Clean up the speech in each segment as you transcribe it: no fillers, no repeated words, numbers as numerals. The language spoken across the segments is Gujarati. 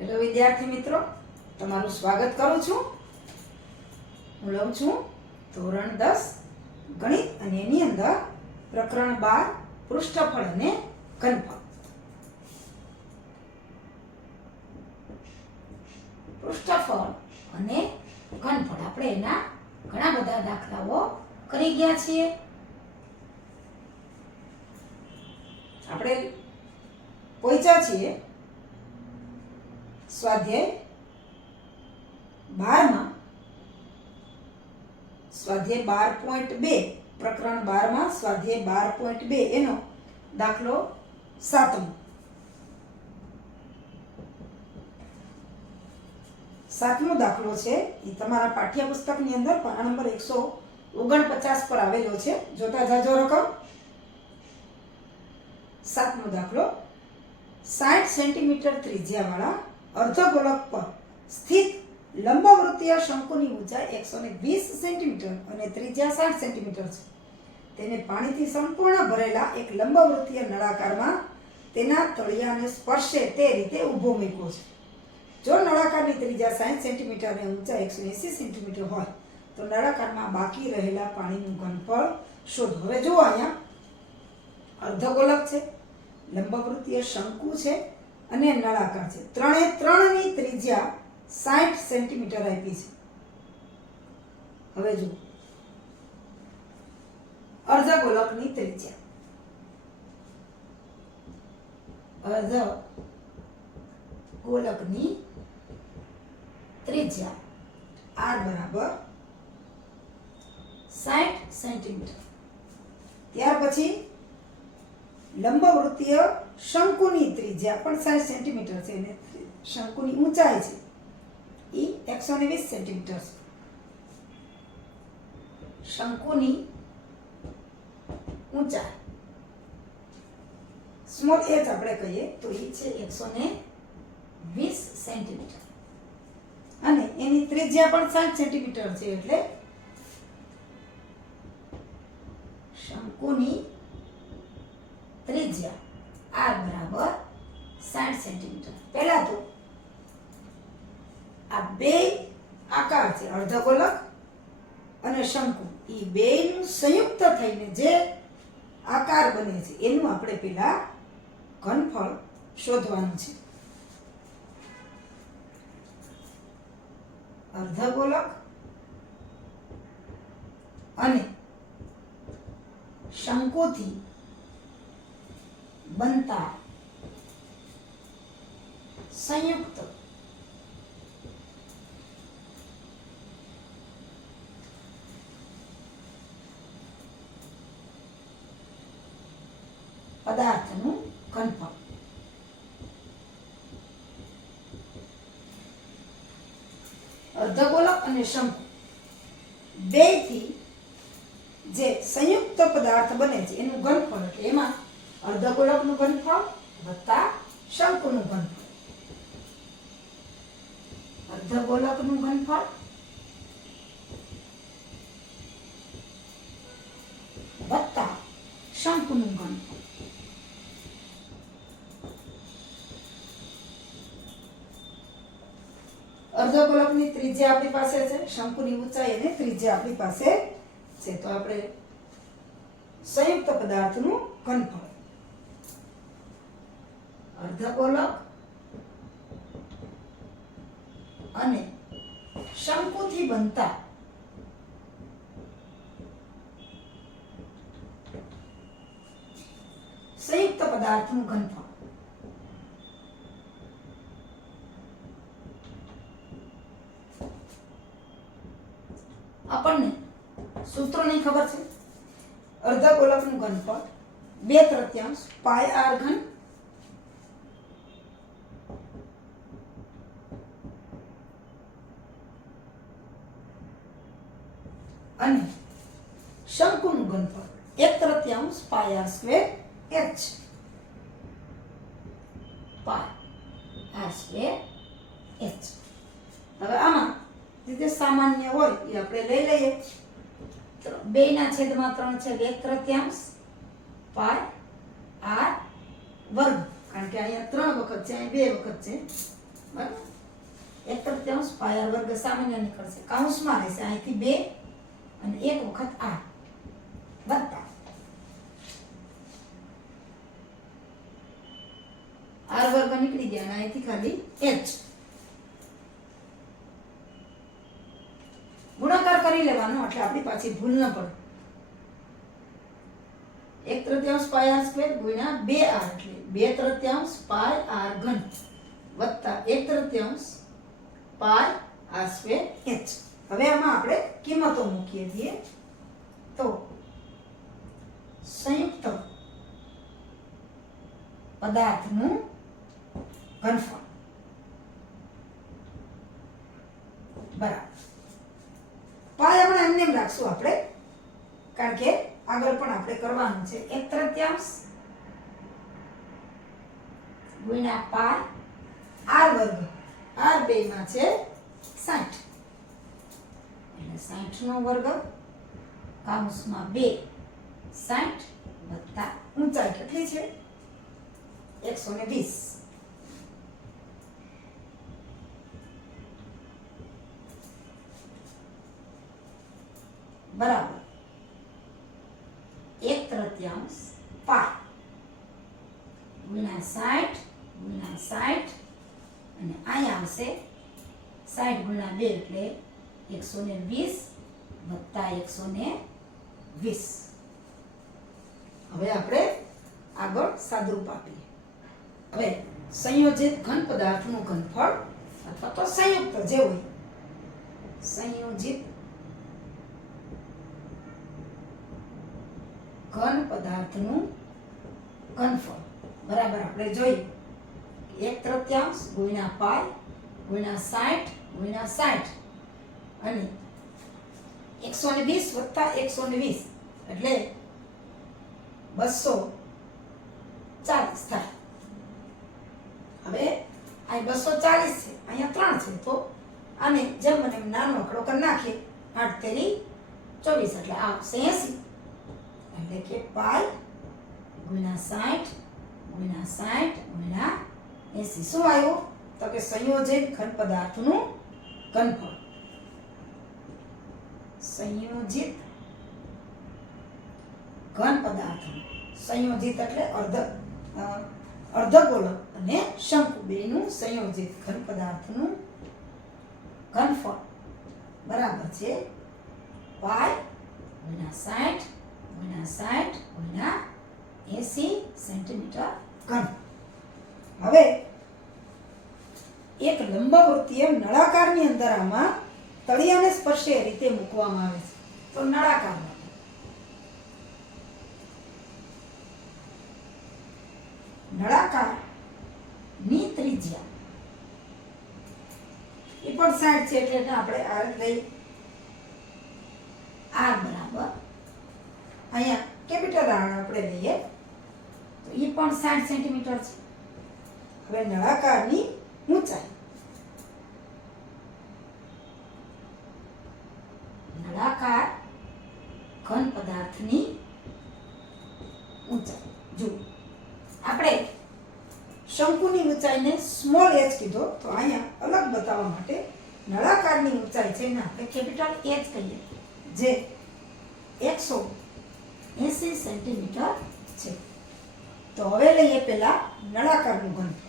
હેલો વિદ્યાર્થી મિત્રો, તમારું સ્વાગત કરું છું. હું લઉં છું ધોરણ 10 ગણિત અને એની અંદર પ્રકરણ 12 પૃષ્ઠફળ અને ઘનફળ. પૃષ્ઠફળ અને ઘનફળ આપણે એના ઘણા બધા દાખલાઓ કરી ગયા છીએ. આપણે પહોંચ્યા છીએ સ્વાધ્યાય 12 માં. સ્વાધ્યાય 12.2 પ્રકરણ 12 માં સ્વાધ્યાય 12.2 એનો દાખલો 7મો. સાતમો દાખલો છે એ તમારા પાઠ્યપુસ્તકની અંદર પાના નંબર 149 પર આવેલો છે. જોતા જાજો રકમ. સાતમો દાખલો, 60 સેન્ટીમીટર ત્રિજ્યાવાળા અર્ધગોળક પર સ્થિત લંબવૃત્તીય શંકુની ઊંચાઈ 120 સેન્ટીમીટર અને ત્રિજ્યા 60 સેન્ટીમીટર છે. તેને પાણીથી સંપૂર્ણ ભરેલા એક લંબવૃત્તીય નળાકારમાં તેના તળિયાને સ્પર્શે તે રીતે ઊભો મૂક્યો છે. જો નળાકારની ત્રિજ્યા 60 સેન્ટીમીટર અને ઊંચાઈ 180 સેન્ટીમીટર હોય તો નળાકારમાં બાકી રહેલા પાણીનું ઘનફળ શોધો. હવે જુઓ, અહીંયા અર્ધગોળક છે, લંબવૃત્તીય શંકુ છે અને નળાકાર છે. ત્રણેની ત્રિજ્યા 60 સેન્ટીમીટર આપી છે. હવે જુઓ, અર્ધગોળકની ત્રિજ્યા, અર્ધગોળકની ત્રિજ્યા r બરાબર 60 સેન્ટીમીટર. ત્યાર પછી લંબવૃત્તીય શંકુની ત્રિજ્યા પણ 60 સેન્ટીમીટર છે અને શંકુની ઊંચાઈ છે એ 120 સેન્ટીમીટર છે. શંકુની ઊંચાઈ સ્મોલ h આપણે કહીએ તો એ છે 120 સેન્ટીમીટર અને એની ત્રિજ્યા પણ 60 સેન્ટીમીટર છે. એટલે શંકુની ત્રિજ્યા r બરાબર 60 સેન્ટીમીટર. પહેલા તો આ બે આકાર છે, અર્ધગોળક અને શંકુ, એ બેનું સંયુક્ત થઈને જે આકાર બને છે એનું આપણે પહેલા ઘનફળ શોધવાનું છે. અર્ધગોળક અને શંકુથી બનતા સંયુક્ત પદાર્થનું ઘનફળ. અર્ધગોળક અને શંકુ બેથી જે સંયુક્ત પદાર્થ બને છે એનું ઘનફળ, એટલે એમાં અર્ધગોળકનું ઘનફળ વત્તા શંકુનું ઘનફળ. અર્ધગોળકનું ઘનફળ વત્તા શંકુનું ઘનફળ. અર્ધગોળકની ત્રિજ્યા આપણી પાસે છે, શંકુની ઊંચાઈ અને ત્રિજ્યા આપણી પાસે છે. તો આપણે સંયુક્ત પદાર્થનું ઘનફળ, અર્ધગોળક અને શંકુથી બનતા સંયુક્ત પદાર્થનું ઘનફળ. આપણને સૂત્રોની ખબર છે. અર્ધગોળકનું ઘનફળ 2/3 પાઈ r ઘન અને શંકુનું ઘનફળ 1/3 પાઈ r સ્ક્વેર h. પાઈ r સ્ક્વેર h. હવે આમાં જે સામાન્ય હોય એ આપણે લઈ લઈએ. 2/3 છે 2/3 પાઈ r વર્ગ, કારણ કે અહીંયા 3 વખત છે, અહીં 2 વખત છે, બરાબર 1/3 પાય r વર્ગ સામાન્ય નીકળશે, કૌંસમાં રહેશે અહીંથી 2 અને 1 વખત r વત્તા r વર્ગ નીકળી ગયા અને અહીંથી ખાલી h ગુણાકાર કરી લેવાનો એટલે આપણી પાછી ભૂલ ન પડે. 1/3 પાય r સ્ક્વેર ગુણ્યા 2r એટલે 2/3 પાય r ઘન વત્તા 1/3 પાય r સ્ક્વેર h. હવે આમાં આપણે કિંમતો મૂકીએ છીએ તો સંયુક્ત પદાર્થનું ઘનફળ બરાબર પાય આપણે એમને એમ રાખશું આપણે, કારણ કે આગળ પણ આપણે કરવાનું છે. 1/3 ગુણ્યા પાય r વર્ગ, r બેમાં છે 60 એટલે 60 નો વર્ગ કૌંસમાં 2 60 વત્તા ઊંચાઈ કેટલી છે 120 બરાબર 1/3 પાય ગુણ્યા 60 ગુણ્યા 60 અને અહીંયા આવશે 60 ગુણ્યા 2 એટલે 120 વત્તા 120. હવે આપણે આગળ સાદુરૂપ આપીએ. હવે સંયોજિત ઘન પદાર્થનું ઘનફળ અથવા તો સંયુક્ત જે હોય સંયોજિત ઘન પદાર્થનું ઘનફળ બરાબર આપણે જોઈએ 1/3 ગુણ્યા પાય ગુણ્યા 60 ગુણ્યા 60 અને 120 વત્તા 120 એટલે 240 થાય. હવે આ 240 છે, અહીંયા 3 છે તો આને જેમ મને નાનો આંકડો કરી નાખીએ 8 તેરી 24 એટલે આવશે 80 એટલે કે પાય ગુણ્યા 60 ગુણ્યા 60 ગુણ્યા 80 શું આવ્યું તો કે સંયોજિત ઘન પદાર્થનું ઘનફળ. સંયોજિત ઘન પદાર્થનું સંયોજિત એટલે અર્ધગોળક અને શંકુ બેનું સંયોજિત ઘન પદાર્થનું ઘનફળ બરાબર છે પાય ગુણ્યા 60 ગુણ્યા 60 ગુણ્યા 80 સેન્ટીમીટર ઘન. હવે એક લંબવૃત્તીય નળાકારની અંદર આમાં તળિયાને સ્પર્શે એ રીતે મૂકવામાં આવે છે. તો નળાકાર નળાકારની ત્રિજ્યા એ પણ 60 છે એટલે આપણે r લઈ r બરાબર અહીંયા કેપિટલ r આપણે લઈએ તો એ પણ 60 સેન્ટીમીટર છે. હવે નળાકારની ઊંચાઈ નળાકાર ઘન પદાર્થની ઊંચાઈ જો આપણે શંકુની ઊંચાઈને સ્મોલ h કીધો તો અહીંયા અલગ બતાવવા માટે નળાકારની ઊંચાઈ છે ને આપણે કેપિટલ H કહીએ જે 180 સેન્ટીમીટર છે. તો હવે લઈએ પહેલા નળાકારનું ઘનફળ.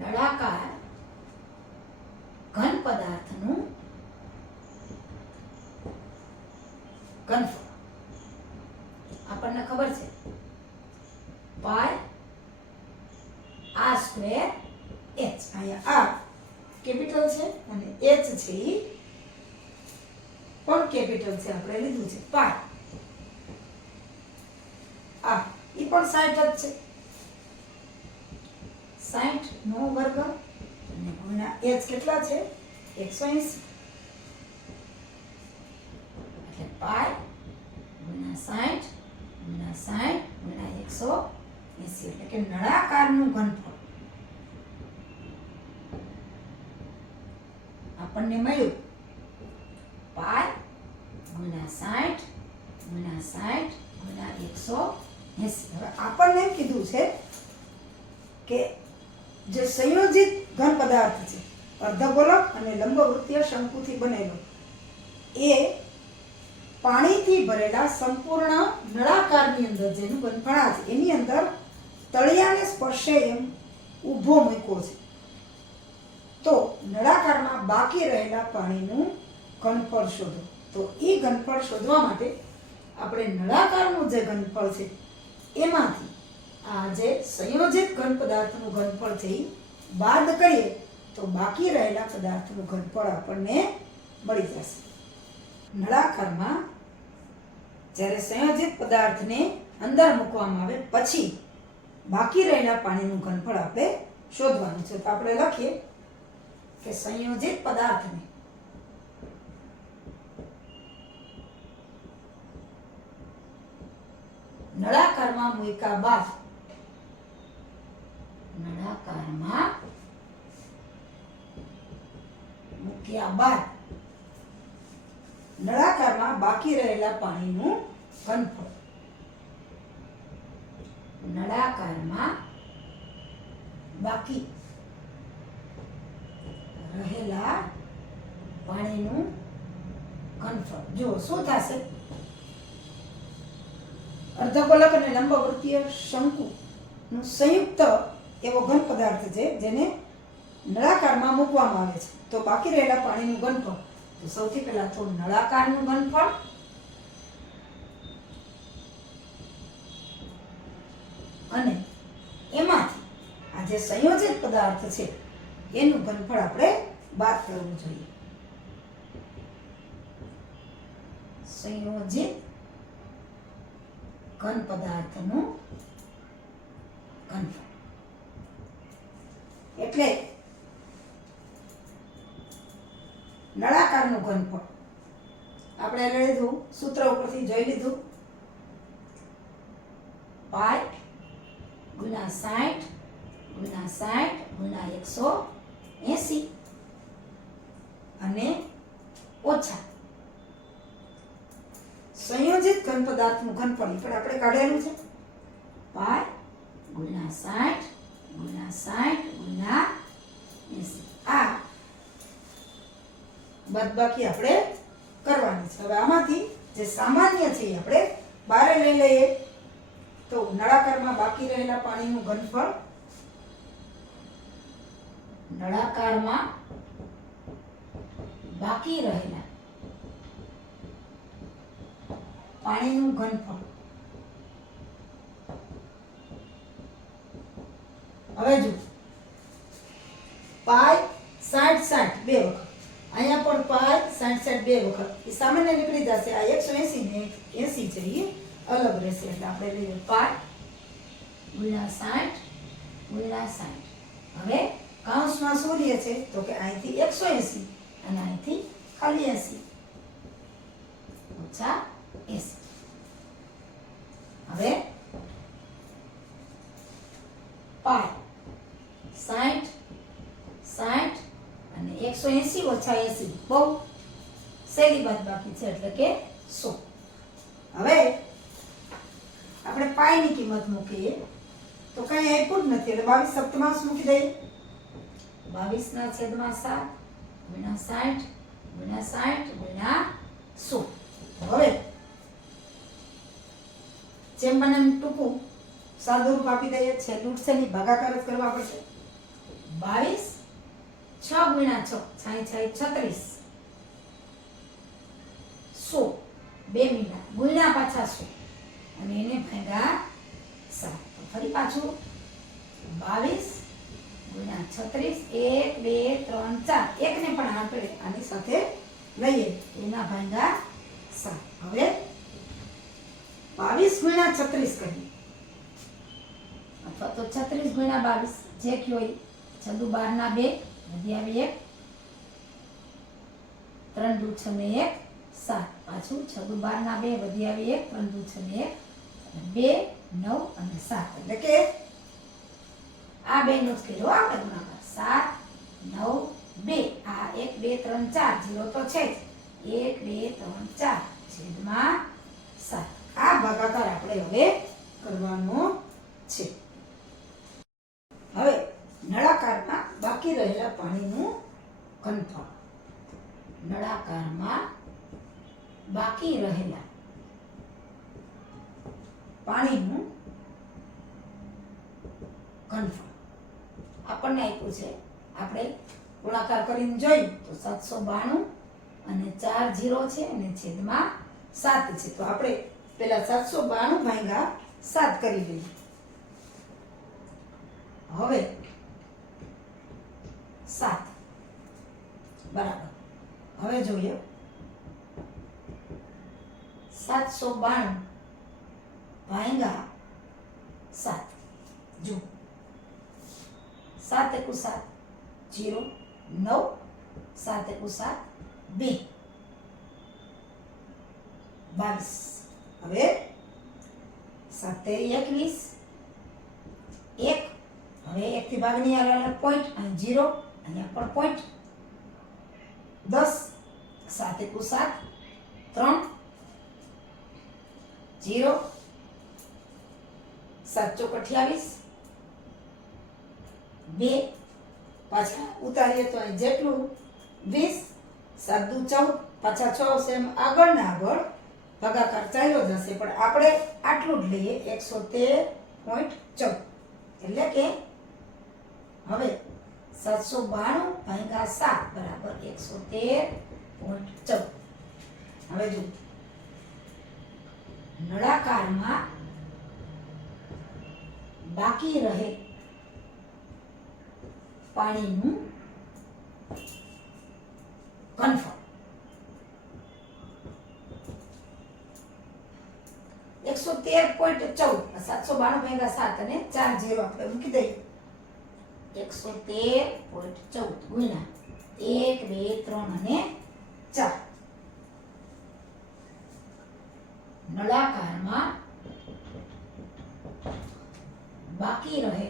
નળાકાર ઘન પદાર્થનું ઘનફળ આપણને ખબર છે પાય r સ્ક્વેર h. અહીંયા r કેપિટલ છે અને h છે પણ કેપિટલ છે આપણે લીધું છે પાય આ એ પણ 60 જ છે 60 નો વર્ગ અને ગુણ્યા h કેટલા છે 180 એટલે પાય ગુણ્યા 60 ગુણ્યા 60 ગુણ્યા 180 એટલે કે નળાકારનું ઘનફળ આપણને મળ્યું પાય ગુણ્યા 60 ગુણ્યા 60 ગુણ્યા 180. હવે આપણને એમ કીધું છે કે જે સંયોજિત ઘન પદાર્થ છે અર્ધગોલક અને લંબવૃત્તીય શંકુથી બનેલો એ પાણીથી ભરેલા સંપૂર્ણ નળાકારની અંદર જેનું ઘનફળ આ છે એની અંદર તળિયાને સ્પર્શે એમ ઊભો મૂક્યો છે. તો નળાકારમાં બાકી રહેલા પાણીનું ઘનફળ શોધો. તો એ ઘનફળ શોધવા માટે આપણે નળાકારનું જે ઘનફળ છે એમાંથી આ જે સંયોજિત ઘન પદાર્થનું ઘનફળ છે એ બાદ કરીએ તો બાકી રહેલા પદાર્થનું ઘનફળ આપણને મળી જશે. નળાકારમાં જ્યારે સંયોજિત પદાર્થને અંદર મૂકવામાં આવે પછી બાકી રહેલા પાણીનું ઘનફળ આપણે શોધવાનું છે. તો આપણે લખીએ કે સંયોજિત પદાર્થને નળાકારમાં મૂક્યા બાદ નળાકારમાં બાકી રહેલા પાણીનું ઘનફળ. નળાકારમાં બાકી રહેલા પાણીનું ઘનફળ જુઓ શું થશે. અર્ધગોલક અને લંબવૃત્તીય શંકુનું સંયુક્ત એવો ઘન પદાર્થ છે જેને નળાકારમાં મૂકવામાં આવે છે. તો બાકી રહેલા પાણીનું ઘનફળ તો સૌથી પહેલા તો નળાકારનું ઘનફળ અને એમાંથી આ જે સંયોજિત પદાર્થ છે એનું ઘનફળ આપણે બાદ કરવું જોઈએ. સંયોજિત ઘન પદાર્થનું ઘનફળ એટલે નળાકારનું ઘનફળ આપણે લીધું સૂત્ર ઉપરથી જોઈ લીધું પાઈ ગુણ્યા 60 ગુણ્યા 180 અને ઓછા સંયોજિત ઘન પદાર્થનું ઘનફળ પણ આપણે કાઢેલું છે પાઈ ગુણ્યા 60 ગુણ્યા 80 આ બાદબાકી આપણે કરવાની છે. હવે આમાંથી જે સામાન્ય છે આપણે બહાર લઈ લઈએ. તો નળાકારમાં બાકી રહેલા પાણીનું ઘનફળ નળાકારમાં બાકી રહેલા પાણીનું ઘનફળ. હવે જો પાઈ 60 બે વખત અહીંયા પણ પાઈ 60 બે વખત એ સામાન્ય નીકળી જશે. આ 180 ને 80 છે એ અલગ રહેશે. એટલે આપણે લઈએ પાઈ ગુણ્યા 60 હવે કૌંસમાં શું લે છે તો કે અહીંથી 180 અને અહીંથી ખાલી 80 ઓછા 80. હવે પાઈ 60 અને 180 ઓછા 80 બહુ સહેલી બાદબાકી છે એટલે કે 100. હવે આપણે પાઈની કિંમત મૂકીએ તો કઈ આપ્યું જ નથી એટલે 22 સપ્તમાંશ મૂકી દઈએ. 22/7 ગુણ્યા 60 ગુણ્યા 100. હવે જેમ બને ટૂંકું સાદું રૂપ આપી દઈએ. છેલ્લું છે ની ભાગાકાર જ કરવા પડશે. 22 6 ગુણ્યા 6 36 100 બે મીંડા ગુણ્યા પાછા 100 અને એને ભાગ્યા 7. ફરી પાછું 22 ગુણ્યા 36 1 2 3 4 એકને પણ આપણે આની સાથે લઈએ એના ભાગ્યા 7. હવે 22 ગુણ્યા 36 કરીએ અથવા તો 36 ગુણ્યા 22 જે કયો 6 દુ 12 ના 2 વધી આવી 1 3 દુ 6 ને 1 7 પાછું 6 દુ 12 ના 2 વધી આવી 1 3 દુ 6 ને 1 2 9 અને 7 એટલે કે આ બે નો જ કર્યો આપણે ગુણાકાર 7 9 2 આ 1 2 3 4 0 તો છે જ 1 2 3 4 છેદમાં 7. આ ભાગાકાર આપણે હવે કરવાનો છે. હવે નળાકારમાં બાકી રહેલા પાણીનું ઘનફળ. નળાકારમાં બાકી રહેલા પાણીનું ઘનફળ આપણને આપ્યું છે. આપણે ગુણાકાર કરીને જોયું તો 792 અને 4 0 છે અને છેદમાં 7 છે. તો આપણે પહેલા 792 ભાગ્યા 7 કરી લઈએ. હવે 7 બરાબર. હવે જોઈએ 792 ભાગ્યા 7. જો 7 એકુ 7 0 9 7 એકુ 7 2 22. હવે 7 તેરી 21 1. હવે 1 થી ભાગની આગળ પોઈન્ટ અને 0 અહીંયા પણ પોઈન્ટ 10 7 એકુ 7 3 0 7 ચોક 28 2 પાછા ઉતારીએ તો અહીં જેટલું 20 7 દુ 14 પાછા 6 આવશે. એમ આગળ ને આગળ ભાગાકાર ચાલ્યો જશે પણ આપણે આટલું જ લઈએ 113.14. એટલે કે હવે 792 ભાગ્યા 7 બરાબર 113.14. હવે જો નળાકારમાં બાકી રહે પાણીનું ઘનફળ 113.14. 792 ભાગ્યા 7 અને 4 0 આપણે મૂકી દઈએ. 113.14 ગુણ્યા 1 2 3 અને 4. નળાકારમાં બાકી રહે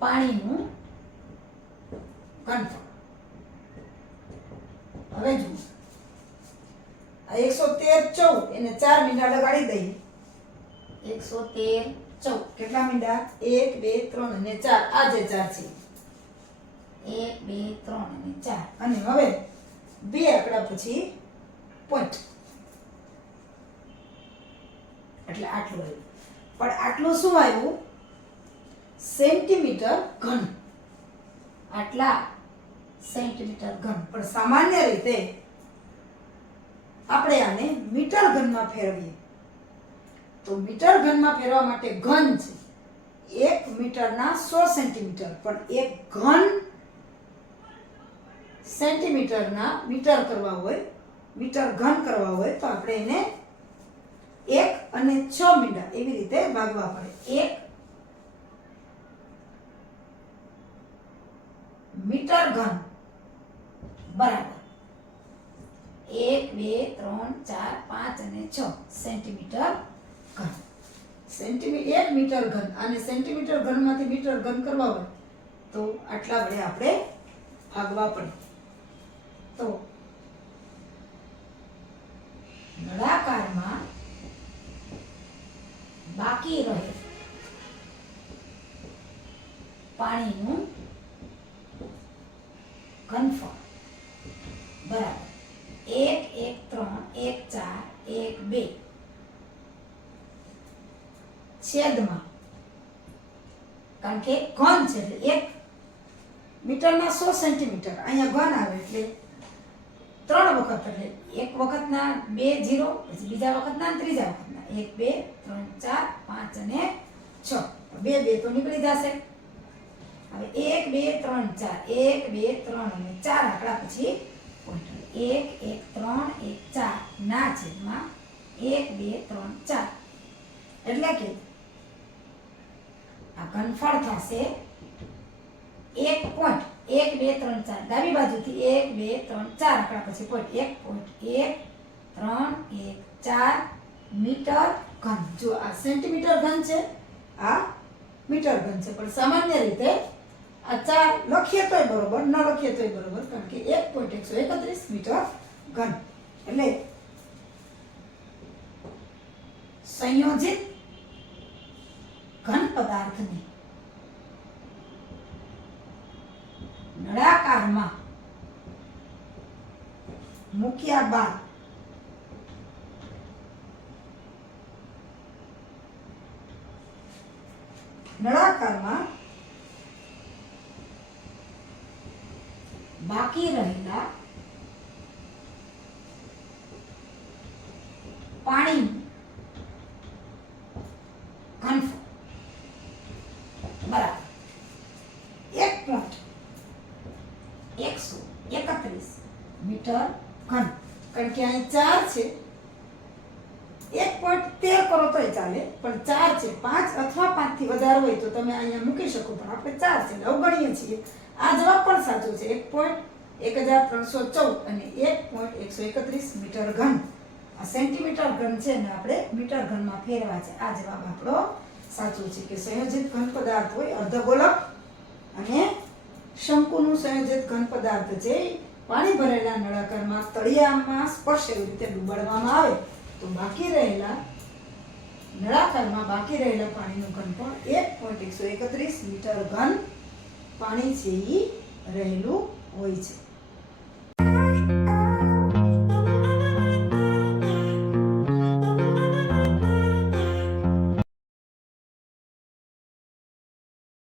પાણીનું ઘનફળ. હવે જુઓ આ 113.14 એને 4 મીંડા લગાડી દઈએ. 113.14 કેટલા મીંડા 1 2 3 અને 4. આ જે 4 છે 1 2 3 અને 4. અને હવે બે આંકડા પછી પોઈન્ટ એટલે આટલું આવ્યું. પણ આટલું શું આવ્યું સેન્ટીમીટર ઘન. આટલા સેન્ટીમીટર ઘન. પણ સામાન્ય રીતે આપણે આને મીટર ઘનમાં ફેરવીએ તો મીટર ઘનમાં ફેરવા માટે ઘન છે 1 મીટરના 100 સેન્ટીમીટર. પણ એક ઘન સેન્ટીમીટરના મીટર કરવા હોય મીટર ઘન કરવા હોય તો આપણે એને 1 અને 6 મીંડા એવી રીતે ભાગવા પડે. 1 મીટર ઘન બરાબર 1 2 3 4 5 અને 6 સેન્ટીમીટર ઘન. 1 મીટર ઘન. અને સેન્ટીમીટર ઘનમાંથી મીટર ઘન કરવા હોય તો આટલા વડે આપણે ભાગવા પડે. તો નળાકારમાં બાકી રહે પાણીનું ઘનફળ બરાબર 1 1 3 1 4 1 2 છેદમાં કારણ કે ઘન છે એટલે 1 મીટરના 100 સેન્ટીમીટર અહીંયા ઘન આવે એટલે 3 વખત એટલે એક વખતના 2 0 પછી બીજા વખતના ત્રીજા વખતના 1 2 3 4 5 અને 6 2 2 તો નીકળી જશે. હવે 1 2 3 4 1 2 3 અને 4 આંકડા પછી 1 1 3 1 4 ના છેદમાં 1 2 3 4 એટલે કે આ ઘનફળ થશે 1 પોઈન્ટ 1 2 3 4 ડાબી બાજુથી 1 2 3 4 આંકડા પછી પોઈન્ટ 1 3 1 4 મીટર ઘન. જો આ સેન્ટીમીટર ઘન છે આ મીટર ઘન છે. પણ સામાન્ય રીતે આ 4 લખીએ તોય બરોબર ન લખીએ તોય બરોબર કારણ કે 1.131 મીટર ઘન. એટલે સંયોજિત ઘન પદાર્થને નળાકારમાં મૂક્યા બાદ નળાકારમાં બાકી રહેલા પાણી ઘનફળ બરાબર 1.131 મીટર ઘન. કારણ કે અહીં 4 છે, 1.13 કરો તોય ચાલે, પણ 4 છે, 5 અથવા 5 થી વધારે હોય તો તમે અહીંયા મૂકી શકો, પણ આપણે 4 છે અવગણીએ છીએ. આ જવાબ પણ સાચો છે. 1.1314 અને 1.131 મીટર ઘન. આ સેન્ટીમીટર ઘન છે ને આપણે મીટર ઘનમાં ફેરવા છે. આ જવાબ આપણો સાચો છે કે સંયોજિત ઘન પદાર્થ હોય અર્ધગોલક અને શંકુનું સંયોજિત ઘન પદાર્થ છે પાણી ભરેલા નળાકારમાં તળિયામાં સ્પર્શ એવી રીતે ડૂબાડવામાં આવે તો બાકી રહેલા નળાકારમાં બાકી રહેલા પાણીનું ઘન પણ 1.131 મીટર ઘન પાણી છે એ રહેલું હોય છે.